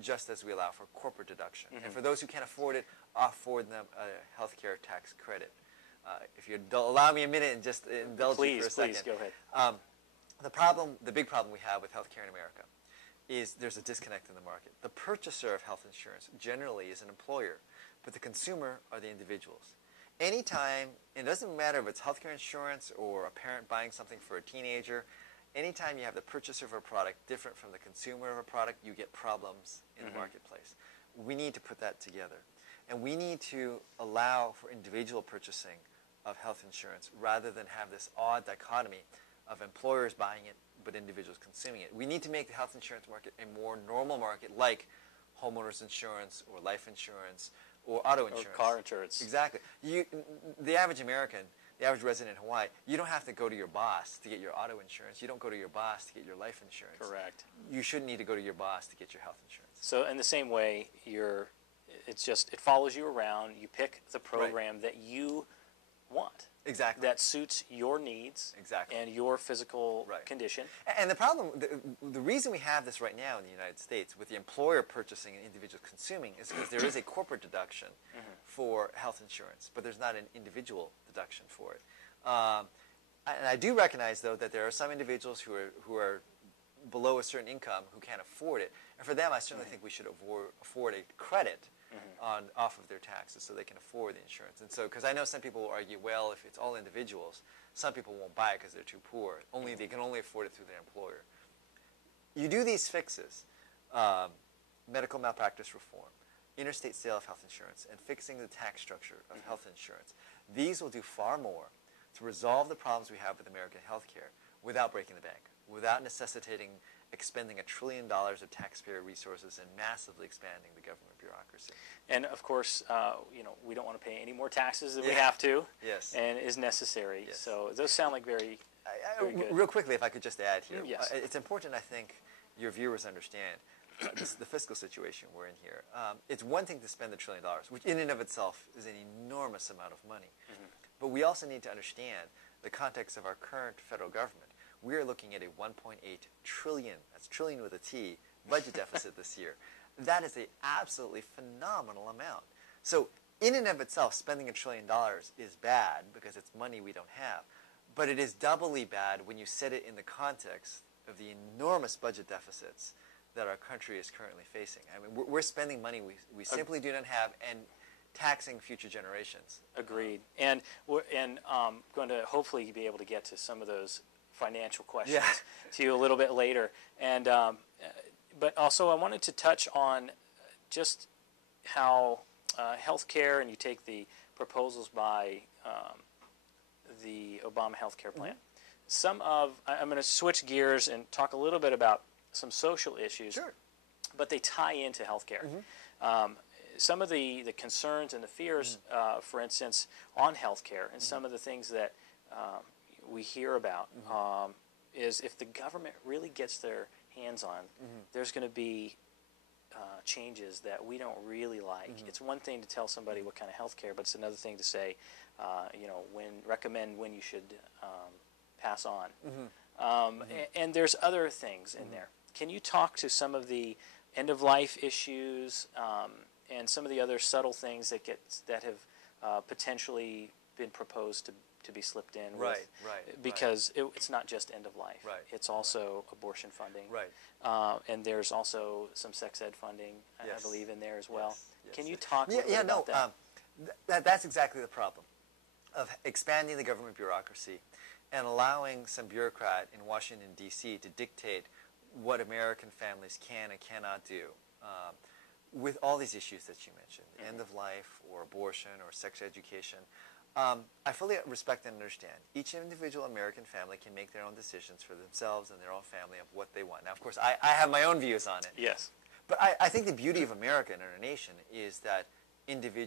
just as we allow for corporate deduction. And for those who can't afford it, afford them a healthcare tax credit. If you allow me a minute and just indulge me for a second. Please, go ahead. The big problem we have with healthcare in America is there's a disconnect in the market. The purchaser of health insurance generally is an employer, but the consumer are the individuals. Anytime, it doesn't matter if it's healthcare insurance or a parent buying something for a teenager, anytime you have the purchaser of a product different from the consumer of a product, you get problems in the marketplace. We need to put that together. And we need to allow for individual purchasing of health insurance rather than have this odd dichotomy of employers buying it but individuals consuming it. We need to make the health insurance market a more normal market like homeowners insurance or life insurance or auto insurance. Or car insurance. Exactly. The average American, the average resident in Hawaii, you don't have to go to your boss to get your auto insurance. You don't go to your boss to get your life insurance. Correct. You shouldn't need to go to your boss to get your health insurance. So in the same way, it follows you around. You pick the program that you want. Exactly. That suits your needs. Exactly. And your physical condition. And the problem, the reason we have this right now in the United States with the employer purchasing and individual consuming is because there is a corporate deduction for health insurance, but there's not an individual deduction for it. And I do recognize, though, that there are some individuals who are below a certain income who can't afford it. And for them, I certainly think we should afford a credit off of their taxes so they can afford the insurance. And so, because I know some people will argue, well, if it's all individuals, some people won't buy it because they're too poor. They can only afford it through their employer. You do these fixes, medical malpractice reform, interstate sale of health insurance, and fixing the tax structure of health insurance. These will do far more to resolve the problems we have with American healthcare without breaking the bank, without necessitating expending $1 trillion of taxpayer resources and massively expanding the government bureaucracy. And of course, we don't want to pay any more taxes than we have to. Yes. And is necessary. Yes. So those sound like very good. Real quickly, if I could just add here, Yes. It's important, I think, your viewers understand the fiscal situation we're in here. It's one thing to spend $1 trillion, which in and of itself is an enormous amount of money. But we also need to understand the context of our current federal government. We are looking at a 1.8 trillion, that's trillion with a T, budget deficit this year. That is an absolutely phenomenal amount. So in and of itself, spending $1 trillion is bad because it's money we don't have. But it is doubly bad when you set it in the context of the enormous budget deficits that our country is currently facing. I mean, we're spending money we simply do not have and taxing future generations. Agreed. And going to hopefully be able to get to some of those financial questions to you a little bit later. And but also I wanted to touch on just how healthcare, and you take the proposals by the Obama healthcare plan. I'm going to switch gears and talk a little bit about some social issues, but they tie into healthcare. Some of the concerns and the fears, for instance, on healthcare, and some of the things that we hear about is if the government really gets their hands on, there's going to be changes that we don't really like. It's one thing to tell somebody what kind of health care, but it's another thing to say, recommend when you should pass on. And there's other things in there. Can you talk to some of the end-of-life issues and some of the other subtle things that have potentially been proposed to be slipped in because it's not just end of life. It's also abortion funding. And there's also some sex ed funding, I believe, in there as well. Can you talk a little bit about that? That's exactly the problem of expanding the government bureaucracy and allowing some bureaucrat in Washington, D.C. to dictate what American families can and cannot do with all these issues that you mentioned, end of life or abortion or sex education. I fully respect and understand. Each individual American family can make their own decisions for themselves and their own family of what they want. Now, of course, I have my own views on it. Yes. But I think the beauty of America and our nation is that individuals